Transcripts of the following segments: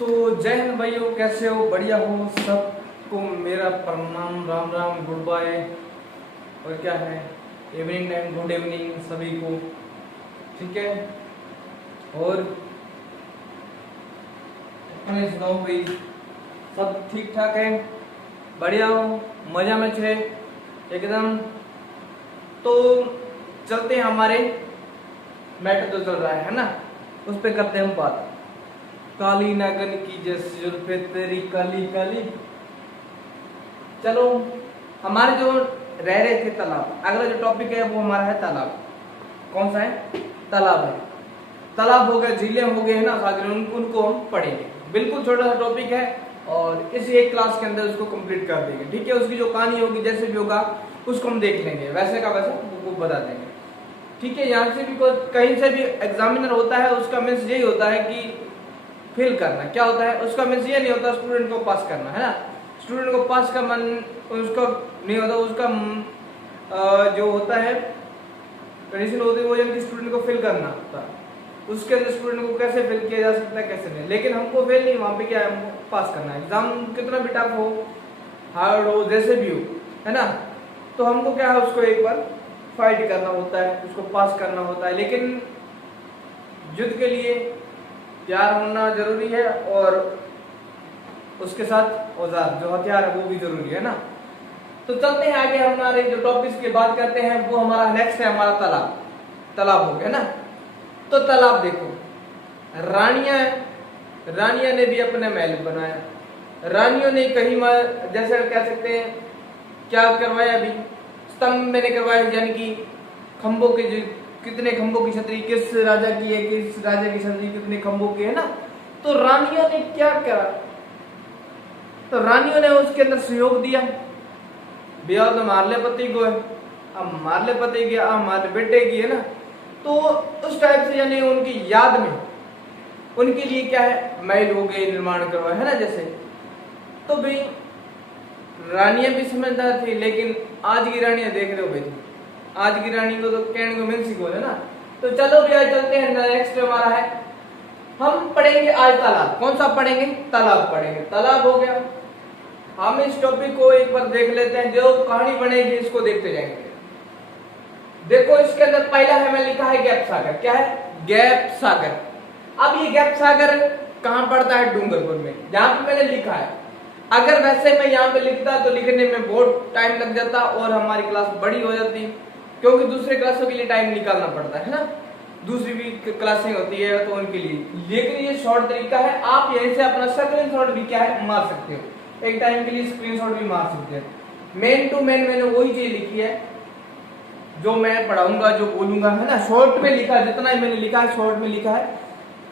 तो जय हिंद भाइयों, कैसे हो? बढ़िया हो? सबको मेरा प्रणाम, राम राम, गुड बाय। और क्या है, इवनिंग टाइम, गुड इवनिंग सभी को। ठीक है, और अपने सुनाओ भाई, सब ठीक ठाक है? बढ़िया हो? मजा में छे एकदम? तो चलते हैं, हमारे मैटर तो चल रहा है ना, उस पर करते हैं हम बात। काली नागन की जैसी जुल्फे तेरी काली काली। चलो, हमारे जो रह रहे थे तालाब, अगला जो टॉपिक है वो हमारा है तालाब। कौन सा है? तालाब है। तालाब हो गए, झीलें हो गए, है ना, सागरें, उनको हम पढ़ेंगे। बिल्कुल छोटा सा टॉपिक है और इसी एक क्लास के अंदर उसको कंप्लीट कर देंगे। ठीक है, उसकी जो कहानी होगी, जैसे भी होगा उसको हम देख लेंगे, वैसे का वैसा वो बता देंगे। ठीक है, यहाँ से भी कहीं से भी एग्जामिनर होता है, उसका मीन्स यही होता है कि फेल करना। क्या होता है उसका मीन्स? ये नहीं होता स्टूडेंट को पास करना, है ना। स्टूडेंट को पास का मन उसका नहीं होता, उसका जो होता है कंडीशन होती है वो यानी कि स्टूडेंट को फेल करना होता है। उसके अंदर स्टूडेंट को कैसे फेल किया जा सकता है, कैसे नहीं। लेकिन हमको फेल नहीं, वहाँ पे क्या है, हमको पास करना है। एग्जाम कितना भी टफ हो, हार्ड हो, जैसे भी हो, है ना, तो हमको क्या है, उसको एक बार फाइट करना होता है, उसको पास करना होता है। लेकिन युद्ध के लिए तैयार होना जरूरी है और उसके साथ औजार, जो हथियार है, वो भी जरूरी है ना। तो चलते हैं आगे, हमारे जो टॉपिक्स की बात करते हैं वो हमारा नेक्स्ट है, हमारा तालाब। तालाब हो गया ना, तो तालाब देखो, रानियां ने भी अपने महल बनाया। रानियों ने कहीं जैसे कह सकते हैं क्या करवाया, अभी स्तंभ मैंने करवाया, यानी कि खंभों के कितने खंभों की छतरी, किस राजा की है, किस राजा की छतरी कितने खंभों की है ना। तो रानियों ने क्या करा, तो रानियों ने उसके अंदर सहयोग दिया। ब्याह तो मारले पति को है, अब मारले पति की, अब मारले बेटे की, है ना। तो उस टाइप से यानी उनकी याद में उनके लिए क्या है, महल हो गए, निर्माण करवाए, है ना। जैसे तो भाई रानियां भी समझदार थी, लेकिन आज की रानियां देख रहे हो भाई, आज की रानी को तो कहने को मिल सीखो, है ना। तो चलो भैया चलते हैं, नेक्स्ट हमारा है, हम पढ़ेंगे आज तालाब। कौन सा पढ़ेंगे? तालाब पढ़ेंगे। तालाब हो गया, हम इस टॉपिक को एक बार देख लेते हैं, जो कहानी बनेगी इसको देखते जाएंगे। देखो इसके अंदर पहला है, मैं लिखा है गैप सागर। क्या है? गैप सागर। अब ये गैप सागर कहां पड़ता है? डूंगरपुर में, जहां पे मैंने लिखा है। अगर वैसे मैं यहाँ पे लिखता तो लिखने में बहुत टाइम लग जाता और हमारी क्लास बड़ी हो जाती, क्योंकि दूसरे क्लासों के लिए टाइम निकालना पड़ता है ना, दूसरी भी क्लासें होती है तो उनके लिए। लेकिन ये शॉर्ट तरीका है, आप यहीं से अपना स्क्रीनशॉट भी क्या है, मार सकते हो, एक टाइम के लिए स्क्रीनशॉट भी मार सकते हैं। मेन टू मेन मैंने वही चीज लिखी है जो मैं पढ़ाऊंगा, जो बोलूंगा, है ना। शॉर्ट में लिखा है, जितना ही मैंने लिखा है शॉर्ट में लिखा है,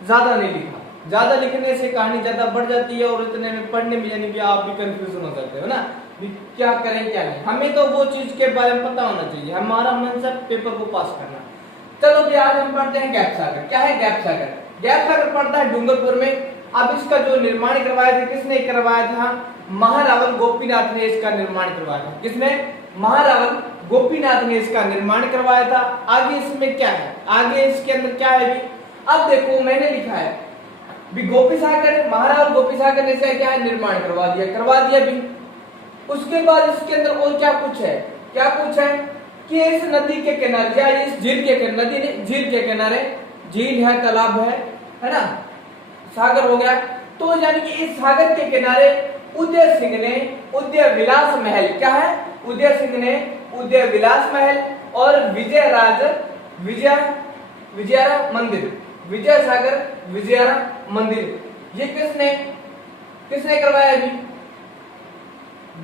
ज्यादा नहीं लिखा। ज्यादा लिखने से कहानी ज्यादा बढ़ जाती है और इतने में पढ़ने में यानी कि आप भी कंफ्यूजन हो जाते हो ना, क्या करें क्या नहीं। हमें तो वो चीज के बारे में पता होना चाहिए, हमारा मन से पेपर को पास करना। चलो भी आज हम पढ़ते हैं गैप सागर। क्या है गैप सागर? गैप सागर पड़ता है डूंगरपुर में। अब इसका जो निर्माण करवाया था, किसने करवाया था? महारावल गोपीनाथ ने इसका निर्माण करवाया था। किसने? महारावल गोपीनाथ ने इसका निर्माण करवाया था। आगे इसमें क्या है, आगे इसके अंदर क्या है भी, अब देखो मैंने लिखा है भी गोपी सागर, महारावल गोपी सागर ने इसका क्या है, निर्माण करवा दिया भी। उसके बाद इसके अंदर और क्या कुछ है, क्या कुछ है कि इस नदी के किनारे या इस झील के नदी ने झील के किनारे, झील है, तालाब है ना, सागर हो गया। तो यानी कि इस सागर के किनारे उदय सिंह ने उदय विलास महल, क्या है, उदय सिंह ने उदय विलास महल और विजयरा मंदिर, विजय सागर विजयरा मंदिर, ये किसने करवाया अभी?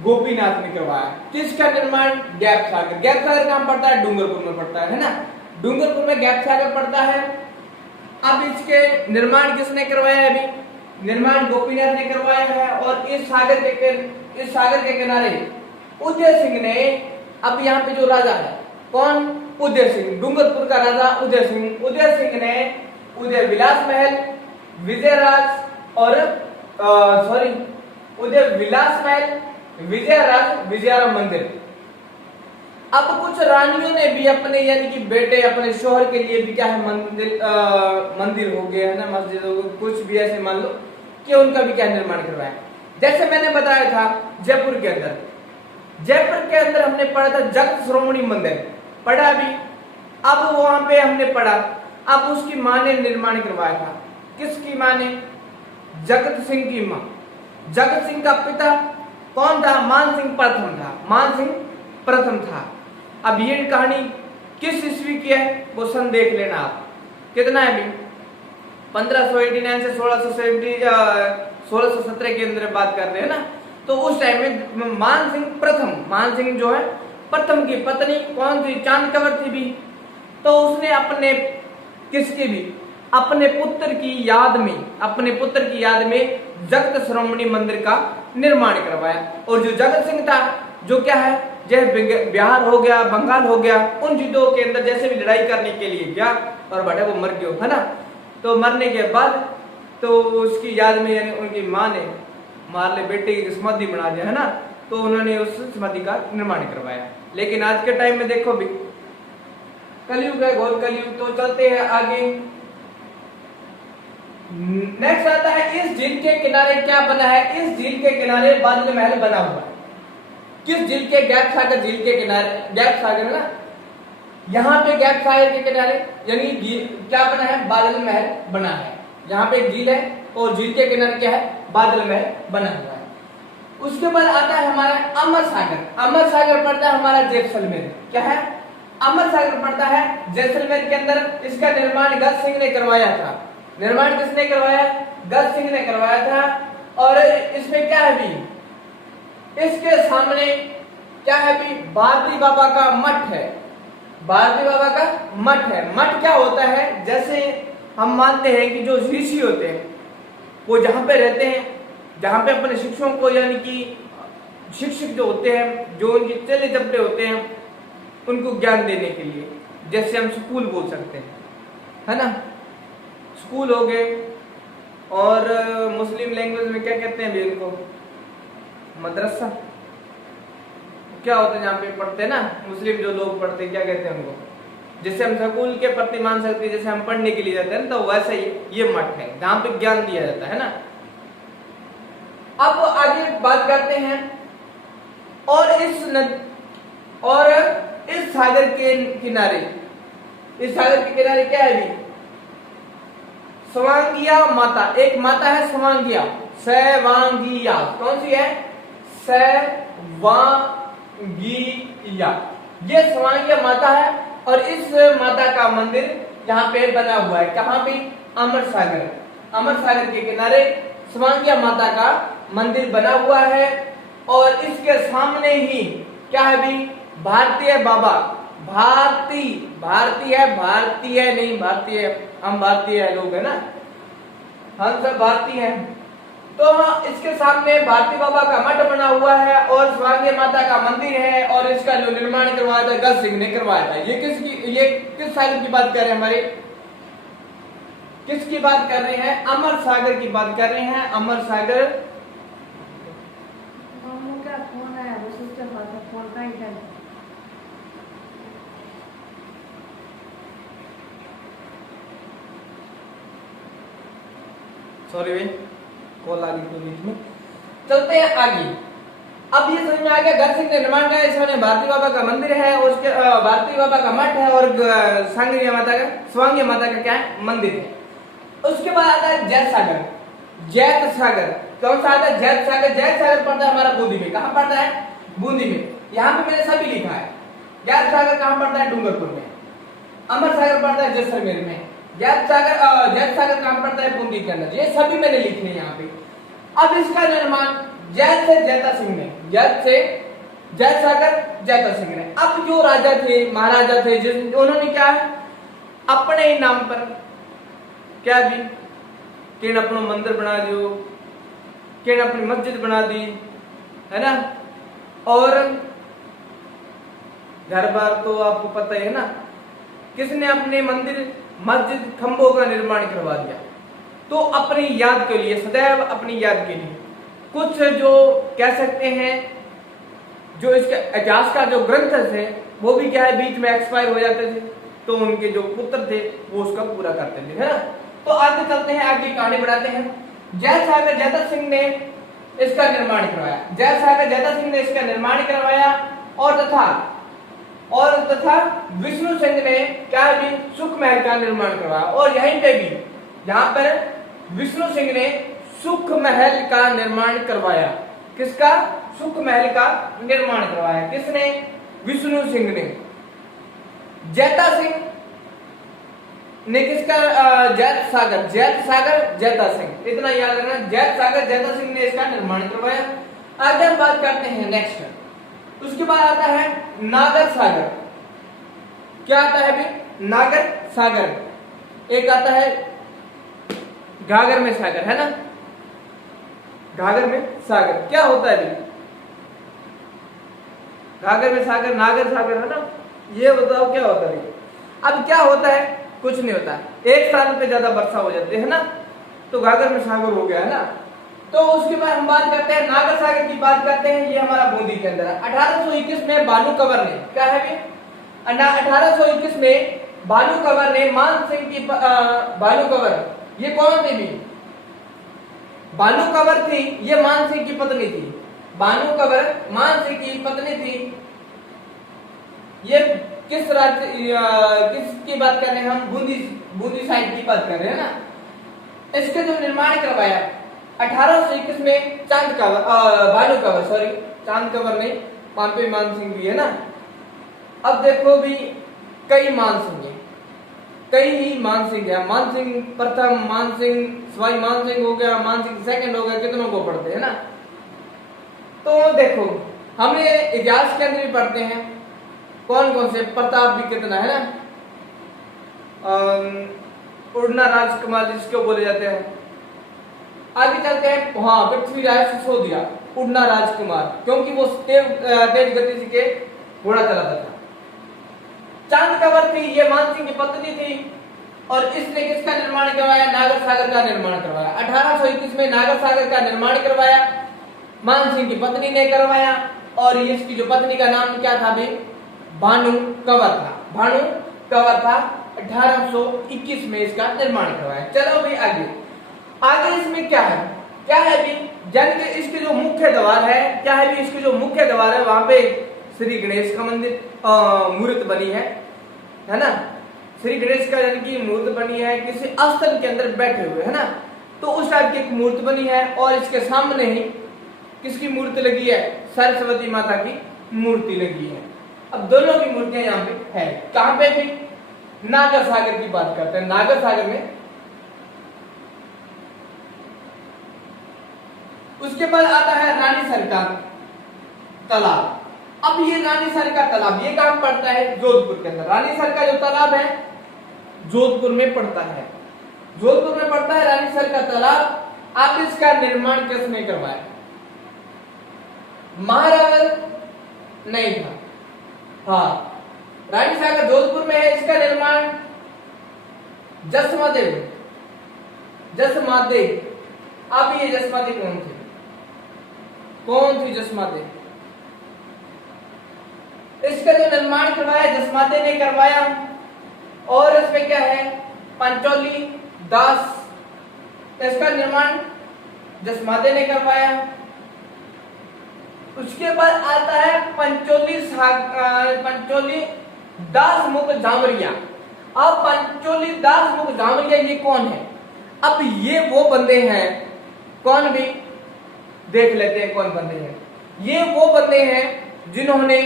गोपीनाथ ने करवाया। किसका निर्माण? गैप सागर। गैप सागर कहां पड़ता है? डूंगरपुर में पड़ता है ना, डूंगरपुर में गैप सागर पड़ता है। अब इसके निर्माण किसने करवाया अभी? निर्माण गोपीनाथ ने करवाया है। और इस सागर के किनारे उदय सिंह ने, अब यहाँ पे जो राजा है कौन? उदय सिंह, डूंगरपुर का राजा उदय सिंह ने उदय विलास महल, विजयराज और उदय विलास महल, विजयरा मंदिर। अब कुछ रानियों ने भी अपने यानी कि बेटे, अपने शोहर के लिए भी क्या है, मंदिर हो गया है ना, मस्जिद हो गया, कुछ भी ऐसे मान लो कि उनका भी क्या निर्माण करवाया। जैसे मैंने बताया था जयपुर के अंदर हमने पढ़ा था जगत श्रोमणी मंदिर, पढ़ा भी। अब वहां पे हमने पढ़ा, अब उसकी मां ने निर्माण करवाया था। किसकी मां ने? जगत सिंह की मां। जगत सिंह का पिता कौन था? मान सिंह प्रथम था। मान सिंह प्रथम था। अब ये कहानी किस ईस्वी की है वो सन देख लेना आप, कितना है अभी 1589 से 1617 के अंदर बात कर रहे हैं ना। तो उस टाइम में मान सिंह जो है प्रथम की पत्नी कौन थी? चांद कंवर थी भी। तो उसने अपने किसकी भी अपने पुत्र की याद में जगत श्रोमणी मंदिर का निर्माण करवाया। और जो जगत सिंह था, जो क्या है, जैसे बिहार हो गया, बंगाल हो गया, उन चीजों के अंदर जैसे भी लड़ाई करने के लिए गया और बेटा वो मर गया, है ना। तो मरने के बाद तो उसकी याद में यानी उनकी माँ ने मारले बेटे की समाधि बना दिया, है ना। तो उन्होंने उस समाधि का निर्माण करवाया। लेकिन आज के टाइम में देखो भी कलयुग है, घोर कलयुग। तो चलते हैं आगे। नेक्स्ट आता है इस झील के किनारे क्या बना है? इस झील के किनारे बादल महल बना हुआ है। किस झील के? गैप सागर झील के किनारे। गैप सागर है ना, यहाँ पे गैप सागर के किनारे यानी क्या बना है? बादल महल बना है। यहाँ पे एक झील है और झील के किनारे क्या है? बादल महल बना हुआ है। उसके बाद आता है हमारा अमर सागर। अमर सागर पड़ता है हमारा जैसलमेर। क्या है? अमर सागर पड़ता है जैसलमेर के अंदर। इसका निर्माण गज सिंह ने करवाया था। निर्माण किसने करवाया? गज सिंह ने करवाया था। और इसमें क्या है भी? इसके सामने क्या है भी? भारती बाबा का मठ है। भारती बाबा का मठ है। मठ क्या होता है? जैसे हम मानते हैं कि जो ऋषि होते हैं वो जहां पे रहते हैं, जहां पे अपने शिष्यों को यानी कि शिक्षक जो होते हैं, जो उनके चेले चपटे होते हैं, उनको ज्ञान देने के लिए, जैसे हम स्कूल बोल सकते हैं, है ना। स्कूल हो गए। और मुस्लिम लैंग्वेज में क्या कहते हैं भी इनको? मदरसा। क्या होता है जहाँ पे पढ़ते हैं ना मुस्लिम जो लोग पढ़ते हैं, क्या कहते हैं उनको? जैसे हम स्कूल के प्रति मान सकते हैं, जैसे हम पढ़ने के लिए जाते हैं ना, तो वैसा ही ये मठ है जहाँ पे ज्ञान दिया जाता है ना। अब आगे बात करते हैं। और इस सागर के किनारे, क्या है भी? स्वांगिया माता। एक माता है स्वांगिया, सवांगिया। कौन सी है? सवांगिया। ये स्वांगिया माता है। और इस माता का मंदिर यहाँ पे बना हुआ है। कहाँ पे? अमर सागर के किनारे स्वांगिया माता का मंदिर बना हुआ है। और इसके सामने ही क्या है भी? भारतीय बाबा। हम भारतीय लोग है ना, हम सब भारतीय हैं। तो इसके सामने भारती बाबा का मठ बना हुआ है और स्वांगिया माता का मंदिर है। और इसका जो निर्माण करवाया था गज सिंह ने करवाया था। ये किस सागर की बात कर रहे हैं? हमारे किसकी बात कर रहे हैं? अमर सागर की बात कर रहे हैं। अमर सागर। फोन आया, फोन का ही सॉरी भाई, कॉल आ गई तो बीच में। चलते हैं आगे। अब ये समझ में आ गया गज सिंह ने निर्माण किया। इसमें भारती बाबा का मंदिर है, उसके भारती बाबा का मठ है और स्वांगिया माता का क्या है? मंदिर है। उसके बाद आता है जैत सागर। कौन सा आता है? जैत सागर पड़ता है हमारा बूंदी में। कहाँ पड़ता है? बूंदी में। यहाँ पे मैंने सभी लिखा है। जैत सागर कहाँ पड़ता है? डूंगरपुर में। अमर सागर पड़ता है जैसलमेर में। जैत सागर कहाँ पड़ता है? बूंदी के अंदर। ये सभी मैंने लिखे हैं यहाँ पे। अब इसका निर्माण जैत सिंह ने। अब जो राजा थे, महाराजा थे, उन्होंने क्या है? अपने ही नाम पर क्या भी किन अपना मंदिर बना दियो, किन अपनी मस्जिद बना दी, है ना। और घर बार तो आपको पता ही है ना। किसने अपने मंदिर, मस्जिद, खंभों का निर्माण करवा दिया? तो अपनी याद के लिए, सदैव अपनी याद के लिए कुछ जो कह सकते हैं, जो इसके इतिहास का जो ग्रंथ थे वो भी क्या है? बीच में एक्सपायर हो जाते थे। तो उनके जो पुत्र थे वो उसका पूरा करते थे, है ना। तो आगे चलते हैं, आगे कहानी बढ़ाते हैं। जय सागर जैता सिंह ने इसका निर्माण करवाया। जय सागर जैता सिंह ने इसका निर्माण करवाया और तथा विष्णु सिंह ने क्या भी सुख महल का निर्माण करवाया। और यहीं पे भी यहाँ पर विष्णु सिंह ने सुख महल का निर्माण करवाया। किसका? सुख महल का निर्माण करवाया। किसने? विष्णु सिंह ने। जैता सिंह ने किसका? जैत सागर जैता सिंह, इतना याद रखना। जैत सागर जैता सिंह ने इसका निर्माण करवाया। आगे हम बात करते हैं नेक्स्ट। उसके बाद आता है नागर सागर। क्या आता है अभी? नागर सागर। एक आता है घाघर में सागर, है ना? घाघर में सागर क्या होता है अभी? घाघर में सागर, नागर सागर, है ना? ये बताओ क्या होता है? अब क्या होता है? कुछ नहीं होता। एक साल पे ज्यादा वर्षा हो जाती है ना, तो घाघर में सागर हो गया, है ना? तो उसके बाद हम बात करते हैं नागर सागर की बात करते हैं। ये हमारा बूंदी के अंदर है। 1821 में भानु कंवर ने क्या है भी? 1821 में भानु कंवर ने मान सिंह की भानु कंवर, ये कौन थी भी? भानु कंवर थी, ये मान सिंह की पत्नी थी। भानु कंवर मान सिंह की पत्नी थी। ये किस राज्य किसकी बात कर रहे हैं हम? बूंदी साइड की बात कर रहे हैं ना। इसके जो निर्माण करवाया 1821 में चांद कंवर नहीं, वहां पे मान सिंह भी है ना। अब देखो भी कई मान सिंह है, कई ही मान सिंह है। मान सिंह प्रथम, मान सिंह, सवाई मान सिंह हो गया, मान सिंह सेकंड हो गया, कितनों को पढ़ते हैं ना। तो देखो हमने इतिहास के अंदर भी पढ़ते हैं कौन कौन से। प्रताप भी कितना है ना, उड़ना राजकुमार जिसको बोले जाते हैं। आगे चलते हैं, हाँ, पृथ्वीराज सिसोदिया, उड़ना राजकुमार, क्योंकि वो तेज गति से के घोड़ा चलाता था। चांद कंवर थी, ये मान सिंह की पत्नी थी, और इसने किसका निर्माण करवाया? नागर सागर का निर्माण करवाया। 1821 में नागर सागर का निर्माण करवाया, मान सिंह की पत्नी ने करवाया। और इसकी जो पत्नी का नाम क्या था भी? भानु कंवर था। भानु कंवर था। 1821 में इसका निर्माण करवाया। चलो भी आगे इसमें क्या है? क्या है भी? जन के इसके जो मुख्य द्वार है, क्या है भी? इसके जो मुख्य द्वार है वहां पे श्री गणेश का मंदिर मूर्त बनी है ना? श्री गणेश का यानी कि मूर्त बनी है, किसी स्थल के अंदर बैठे हुए, है ना? तो उस टाइप की एक मूर्त बनी है। और इसके सामने ही किसकी मूर्ति लगी है? सरस्वती माता की मूर्ति लगी है। अब दोनों की मूर्तियां यहाँ पे है। कहां पे भी? नागर सागर की बात करते हैं। नागर सागर में उसके बाद आता है रानीसर का तालाब। अब ये रानीसर का तालाब ये कहां पड़ता है? जोधपुर के अंदर। रानीसर का जो तालाब है जोधपुर में पड़ता है। जोधपुर में पड़ता है रानीसर का तालाब। अब इसका निर्माण किसने करवाया? महाराजा नहीं था। हाँ, रानीसागर जोधपुर में है। इसका निर्माण जसमादेव। अब ये जसमादेव कौन थे? कौन थी जसमादेव? इसका जो निर्माण करवाया जसमादेव ने करवाया। और इसमें क्या है? पंचोली दास, इसका निर्माण जसमादेव ने करवाया। उसके बाद आता है पंचोली दास मुख झामरिया। अब पंचोली दास मुख झामरिया ये कौन है? अब ये वो बंदे हैं, कौन भी देख लेते हैं कौन बंदे हैं। ये वो बंदे हैं जिन्होंने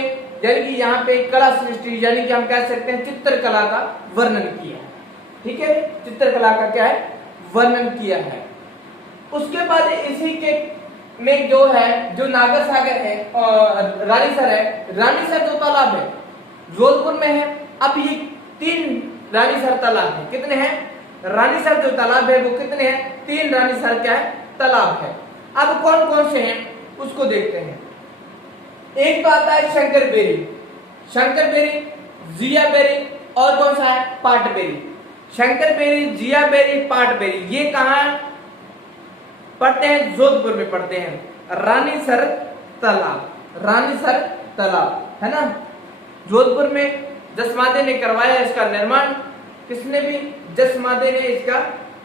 यानी कि यहाँ पे कला सृष्टि यानी कि हम कह सकते हैं चित्रकला का वर्णन किया है। ठीक है, चित्रकला का क्या है? वर्णन किया है। उसके बाद इसी के में जो है, जो नागर सागर है और रानीसर है। रानीसर जो तालाब है जोधपुर में है। अब ये 3 रानीसर तालाब है। कितने हैं? रानीसर जो तालाब है वो कितने हैं? 3 रानीसर क्या है? तालाब है। अब कौन कौन से हैं उसको देखते हैं। एक तो आता है शंकर बेरी, जिया बेरी, और कौन सा है? पाट बेरी। शंकर बेरी, जिया बेरी, पाट बेरी, ये कहां पढ़ते हैं? जोधपुर में पढ़ते हैं। रानीसर तालाब है ना, जोधपुर में। जसमादेव ने करवाया इसका निर्माण। किसने भी? जसमादेव ने इसका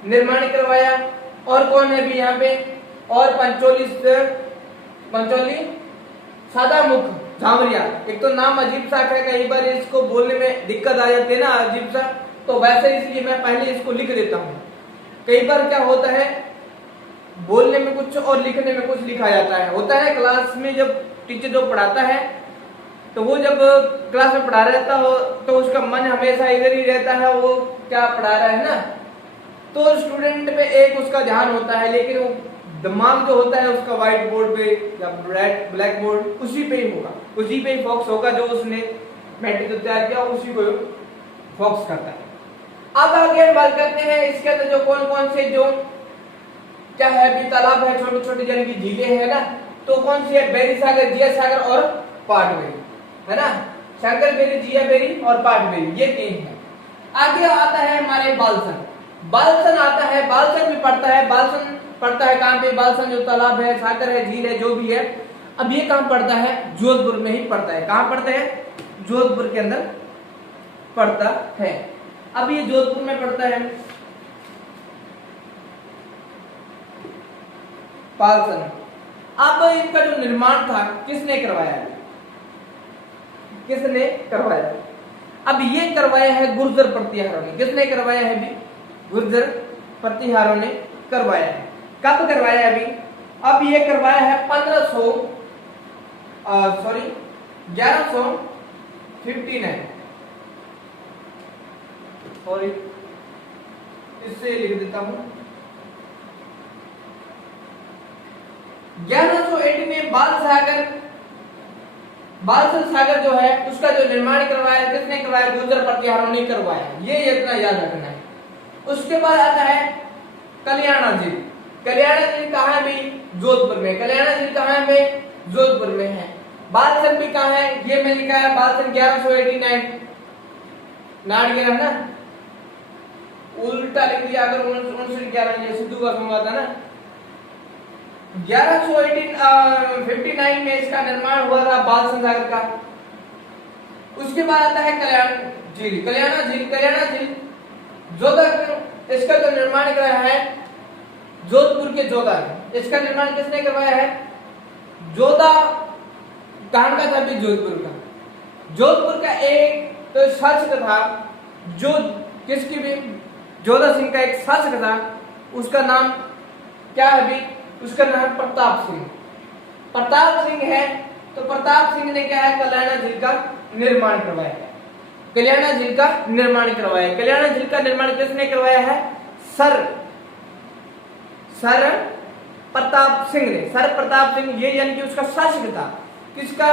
निर्माण करवाया। और कौन है भी यहाँ पे, और पंचोली सादा मुख झामरिया। एक तो नाम अजीब सा है, कई बार इसको बोलने में दिक्कत आ जाती है ना, अजीब सा, तो वैसे इसलिए मैं पहले इसको लिख देता हूँ। कई बार क्या होता है, बोलने में कुछ और लिखने में कुछ लिखा जाता है। होता है क्लास में जब टीचर जो पढ़ाता है, तो वो जब क्लास में पढ़ा रहता हो तो उसका मन हमेशा इधर ही रहता है, वो क्या पढ़ा रहा है ना, तो स्टूडेंट पे एक उसका ध्यान होता है, लेकिन वो दिमाग जो होता है उसका व्हाइट बोर्ड पे या ब्लैक बोर्ड उसी पे ही होगा, उसी पे ही फोकस होगा, जो उसने मैट्रिक तैयार किया उसी को फोकस करता है। अब आगे हम बात करते हैं इसके अंदर जो कौन कौन से जो क्या है भी तालाब है, छोटे छोटे जन की झीलें है ना, तो कौन सी है, बेरी सागर, जिया सागर और पाट बेरी, है ना, शंकर बेरी, जिया बेरी और पाट बेरी, ये तीन है। आगे आता है हमारे बालसन। बालसन आता है, बालसन भी पड़ता है, बालसन पड़ता है कहाँ पे, बालसन जो तालाब है, सागर है, झील है, जो भी है। अब ये कहाँ पड़ता है, जोधपुर में ही पड़ता है। कहाँ पड़ता है, जोधपुर के अंदर पड़ता है। अब ये जोधपुर में पड़ता है बालसन। अब इनका जो निर्माण था किसने करवाया, किसने करवाया, अब ये करवाया है गुर्जर प्रतिहारों ने। किसने करवाया है भी, गुर्जर प्रतिहारों ने करवाया है। कब करवाया अभी, अब ये करवाया है 1159, सॉरी इससे लिख देता हूं, 1180 में बालसन सागर जो है उसका जो निर्माण करवाया, किसने करवाया, गुर्जर प्रतिहारों ने करवाया, ये इतना याद रखना है। उसके बाद आता है कल्याणा झील। कल्याणा झील कहाँ है भी, जोधपुर में। कल्याणा झील कहाँ है में, जोधपुर में है। बालसन भी कहाँ है, ये मैं लिखा है, बालसन 1189 नाड़गिरा है ना, उल्टा लिख दिया, अगर 59 ये सिद्धू का होगा था ना। 1159 में इसका निर्माण हुआ था बालसन सागर का। उसके बाद आता है कल्याण झील। कल्याणा झील जोधा, इसका जो निर्माण कराया है जोधपुर के जोधा, इसका निर्माण किसने करवाया है, जोधा कहां का था भी, जोधपुर का। जोधपुर का एक तो शासक था, जो किसकी भी, जोधा सिंह का एक शासक था, उसका नाम क्या है भी, उसका नाम है प्रताप सिंह। प्रताप सिंह है, तो प्रताप सिंह ने क्या है, कल्याणा झील का निर्माण करवाया है। कल्याणा झील का निर्माण करवाया है। कल्याणा झील का निर्माण किसने करवाया है, सर प्रताप सिंह ने। सर प्रताप सिंह, ये यानी कि उसका शासक था, किसका,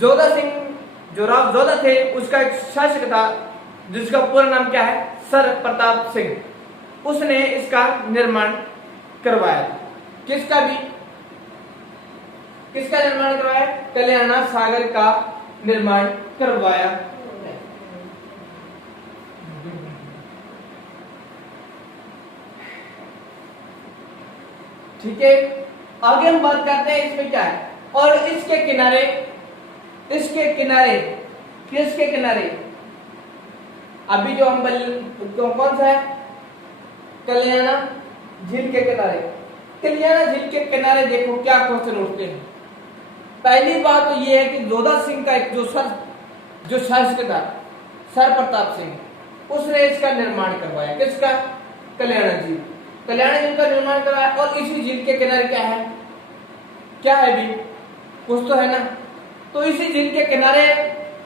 जोधा सिंह, जो राव जोधा थे उसका एक शासक था, जिसका पूरा नाम क्या है, सर प्रताप सिंह। उसने इसका निर्माण करवाया। किसका भी, किसका निर्माण करवाया, कल्याणा सागर का निर्माण करवाया। ठीक है, आगे हम बात करते हैं इसमें क्या है, और इसके किनारे किसके किनारे, अभी जो हम कौन सा है, कल्याणा झील के किनारे। कल्याणा झील के किनारे देखो क्या क्वेश्चन उठते हैं। पहली बात तो ये है कि जोधा सिंह का एक जो शासक था, सर प्रताप सिंह, उसने इसका निर्माण करवाया। किसका, कल्याणा झील का निर्माण करवाया। और इसी झील के किनारे क्या है भी, कुछ तो है ना। तो इसी झील के किनारे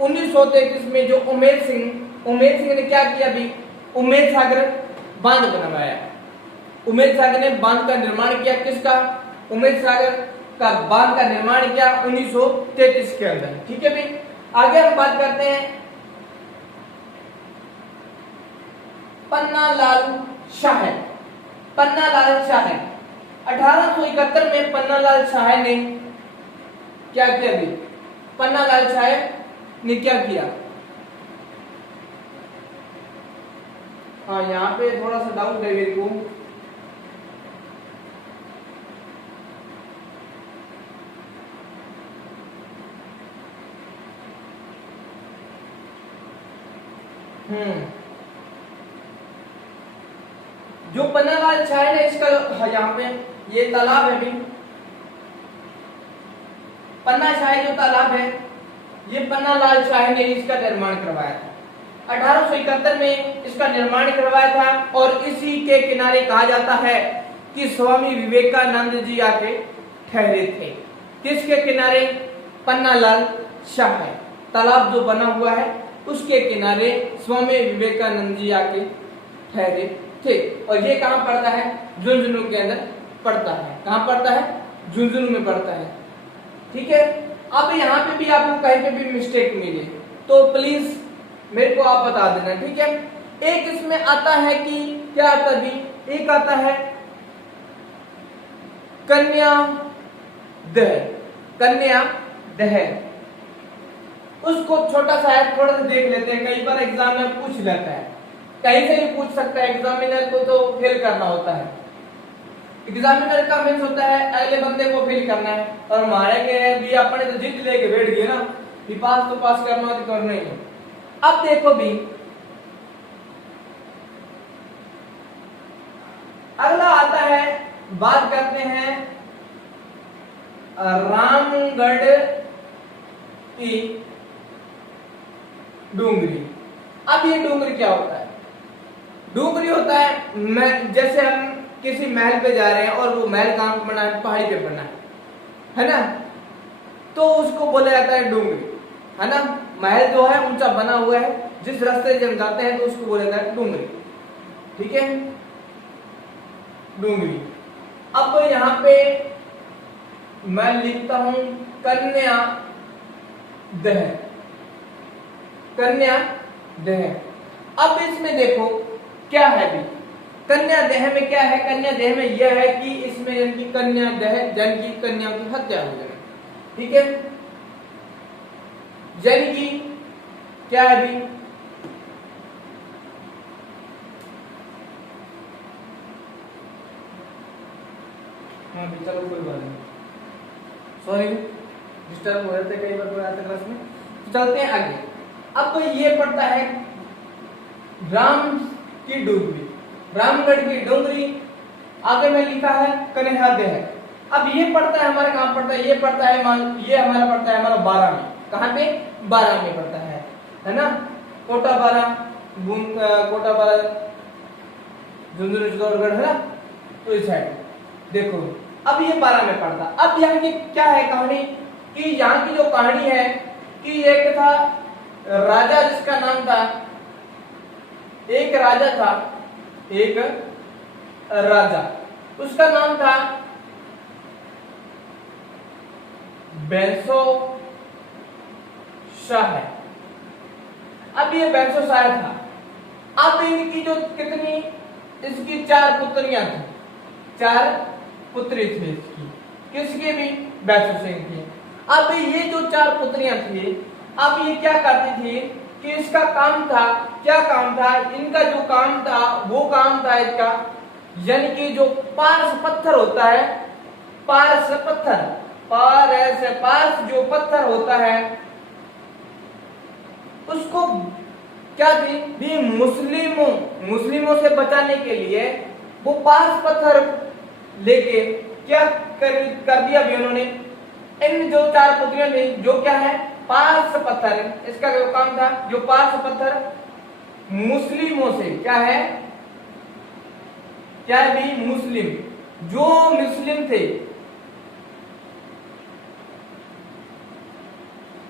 1933 में जो उमेद सिंह ने क्या किया भी, उमेद सागर बांध बनवाया। उमेद सागर ने बांध का निर्माण किया। किसका, उमेद सागर का बांध का निर्माण किया 1933 के अंदर। ठीक है भाई, आगे हम बात करते हैं पन्नालाल शाह। 1871 में पन्नालाल शाह ने क्या किया भी, पन्नालाल शाह ने क्या किया, हाँ यहाँ पे थोड़ा सा डाउट है मेरे को। जो पन्नालाल शाह ने इसका यहाँ पे ये तालाब है भी, पन्ना शाही जो तालाब है ये पन्नालाल शाह ने इसका निर्माण करवाया था। 1871 में इसका निर्माण करवाया था और इसी के किनारे कहा जाता है कि स्वामी विवेकानंद जी आके ठहरे थे। किसके किनारे? पन्नालाल शाह है तालाब जो बना हुआ है उसके किनारे स्वामी विवेकानंद जी आके ठहरे थे। और ये कहाँ पड़ता है? झुंझुनू के अंदर पड़ता है। कहाँ पड़ता है? झुंझुनू में पड़ता है। ठीक है। अब यहाँ पे भी आपको कहीं पे भी मिस्टेक मिले तो प्लीज मेरे को आप बता देना। ठीक है। एक इसमें आता है कि क्या आता भी, एक आता है कन्या दह, कन्या दह, उसको छोटा सा है, थोड़ा सा देख लेते हैं। कई बार एग्जाम में पूछ लेता है, कहीं से भी पूछ सकता है एग्जामिनर को, तो फेल करना होता है। एग्जामिनर का मीन्स होता है अगले बंदे को फेल करना है, और हमारे के भी अपने तो जिद लेके बैठ गए ना कि पास तो पास करना तो करना ही है। अब देखो भी अगला आता है, बात करते हैं रामगढ़ की डूंगरी। अब ये डूंगरी क्या होता है? डूंगरी होता है जैसे हम किसी महल पे जा रहे हैं और वो महल कहाँ पे बना है? पहाड़ी पे बना है ना, तो उसको बोला जाता है डूंगरी, है ना। महल जो है ऊंचा बना हुआ है, जिस रास्ते से हम जाते हैं तो उसको बोला जाता है डूंगरी। ठीक है, डूंगरी। अब यहाँ पे मैं लिखता हूं कन्या दह, कन्या दह। अब इसमें देखो क्या है भी, कन्या दह में क्या है? कन्या दह में यह है कि इसमें यानी कन्या दह जन की कन्या की हत्या हो जाए। ठीक है, जन की क्या है भी? हाँ भी, चलो कोई बात नहीं, सॉरी डिस्टर्ब हो जाते कई बार कोई आता क्लास में। तो चलते हैं आगे। अब तो ये पड़ता है राम की डूंगरी, रामगढ़ की डूंगरी। आगे में लिखा है कन्या दह। अब ये पड़ता है हमारे, कहाँ पड़ता है? ये पड़ता है ये हमारा पड़ता है हमारा 12 में। कहाँ पे? 12 में पड़ता है ना। कोटा 12, कोटा 12 झुंझुनू चित्तौड़गढ़ है ना, तो इस साइड देखो। अब ये 12 में पड़ता। अब यहाँ की क्या है कहानी कि यहाँ की जो कहानी है कि एक था राजा जिसका नाम था, एक राजा था, एक राजा, उसका नाम था बैंसो शाह। अब ये बैंसो शाह था। अब इनकी जो कितनी, इसकी 4 पुत्रियां थी, 4 पुत्री थी इसकी, किसकी भी? बैंसो सिंह की। अब ये जो 4 पुत्रियां थी, अब ये क्या करती थी कि इसका काम था, क्या काम था इनका? जो काम था वो काम था इसका, यानी कि जो पारस पत्थर होता है, पारस पत्थर, पारस जो पत्थर होता है उसको क्या थी भी? मुस्लिमों से बचाने के लिए वो पारस पत्थर लेके क्या कर दिया भी उन्होंने। इन जो 4 पुत्रियां थी, जो क्या है? पारस पत्थर, इसका जो काम था, जो पारस पत्थर मुस्लिमों से क्या है? क्या है भी? मुस्लिम, जो मुस्लिम थे,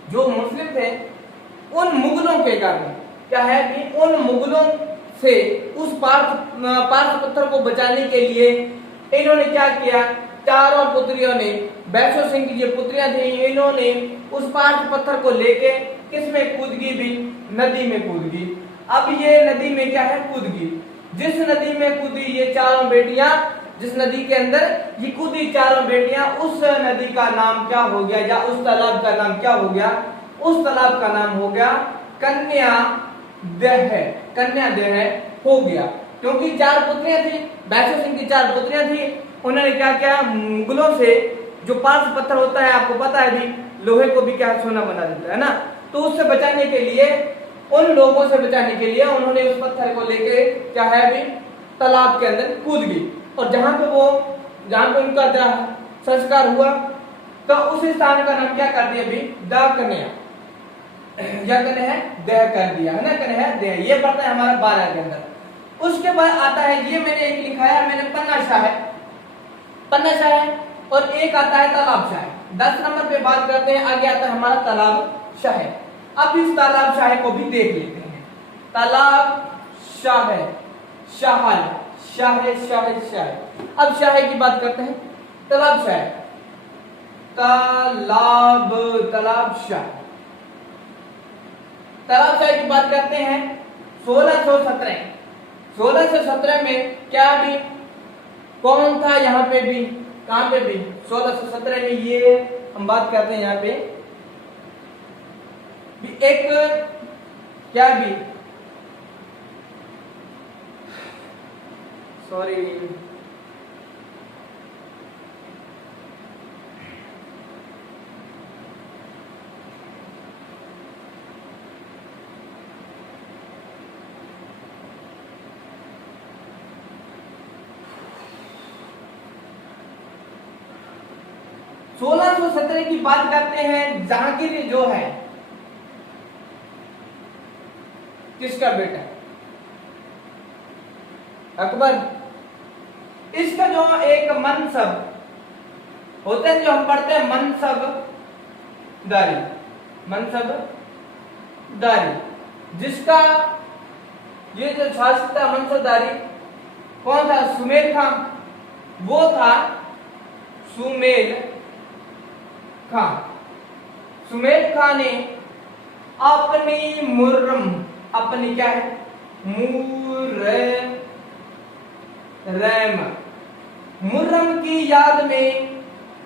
जो मुस्लिम थे, उन मुगलों के कारण क्या है भी? उन मुगलों से उस पारस पत्थर को बचाने के लिए इन्होंने क्या किया? चारों पुत्रियों ने, बैंसो सिंह की जो पुत्रियां थी, इन्होंने उस पारस पत्थर को लेके किस में कूद गई भी? नदी में कूद गई। अब ये नदी में क्या है? कूद गई। जिस नदी में कूदी ये चारों बेटियां, जिस नदी के अंदर ये कूदी चारों बेटियां, उस नदी का नाम क्या हो गया, या उस तालाब का नाम क्या हो गया? उस तालाब का नाम हो गया कन्या दह, कन्या दह हो गया। क्योंकि 4 पुत्रियां थी, बैंसो सिंह की 4 पुत्रियां थी, उन्होंने क्या किया? मुगलों से जो पारस पत्थर होता है, आपको पता है भी, लोहे को भी क्या सोना बना देता है ना, तो उससे बचाने के लिए, उन लोगों से बचाने के लिए उन्होंने उस पत्थर को लेके क्या है भी? तालाब के अंदर कूद गई और जहां पे उनका संस्कार हुआ तो उस स्थान का नाम क्या कर दिया अभी? दकन्या, या कन्या दह कर दिया है ना, कन्या दह। ये पढ़ता है हमारा 12 के अंदर। उसके बाद आता है, ये मैंने एक लिखा है मैंने पन्ना शाह है और एक आता है तालाब शाह। 10 नंबर पे बात करते हैं, आगे आता है हमारा तालाब शाह। अब इस तालाब शाह को भी देख लेते हैं। तालाब शाह, शाह। अब शाह की बात करते हैं, तालाब शाह, तालाब शाह की बात करते हैं। 1617 में क्या भी कौन था यहाँ पे भी, कहां पे भी? 1617 में ये हम बात करते हैं यहाँ पे भी एक क्या भी, सॉरी 1617 की बात करते हैं। जहांगीर जो है किसका बेटा? अकबर। इसका जो एक मनसब होते हैं, जो हम पढ़ते हैं मनसबदारी, जिसका ये जो शासक था मनसबदारी कौन था? सुमेल खां। वो था सुमेल खां ने अपनी क्या है? मुर्रम की याद में,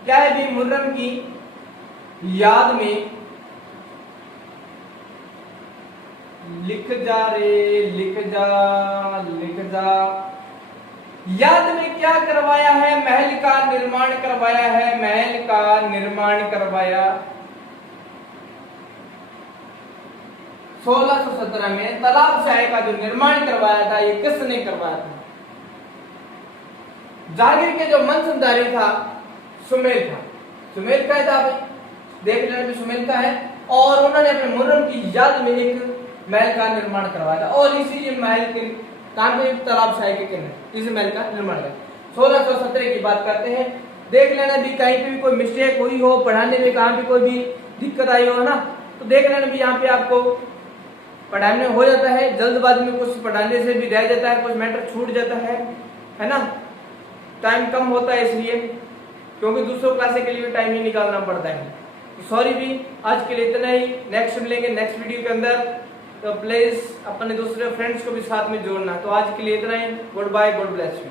क्या है भी? मुर्रम की याद में लिख जा याद में क्या करवाया है? महल का निर्माण करवाया 1617 में। तालाब शाह का जो निर्माण करवाया था, ये किसने करवाया था? जहांगीर के जो मनसबदारी था सुमेल का था भाई, देख लेना भी सुमेल का है। और उन्होंने अपने मुर्रम की याद में एक महल का निर्माण करवाया था और इसी महल के कहां पे? तालाब शाह के किनारे इस महल का निर्माण किया। 1617 की बात करते हैं। देख लेना भी कहीं पे भी कोई मिस्टेक हुई हो, पढ़ाने में कहां भी कोई भी दिक्कत आई हो ना, तो देख लेना भी यहाँ पे आपको पढ़ाने हो जाता है। जल्दबाजी में कुछ पढ़ाने से भी रह जाता है, कुछ मैटर छूट जाता है ना, टाइम कम होता है इसलिए, क्योंकि दूसरों क्लासे के लिए भी टाइम ही निकालना पड़ता है। तो सॉरी भी, आज के लिए इतना ही। नेक्स्ट मिलेंगे नेक्स्ट वीडियो के अंदर, तो प्लीज अपने दूसरे फ्रेंड्स को भी साथ में जोड़ना। तो आज के लिए इतना ही। Good bye, God bless you.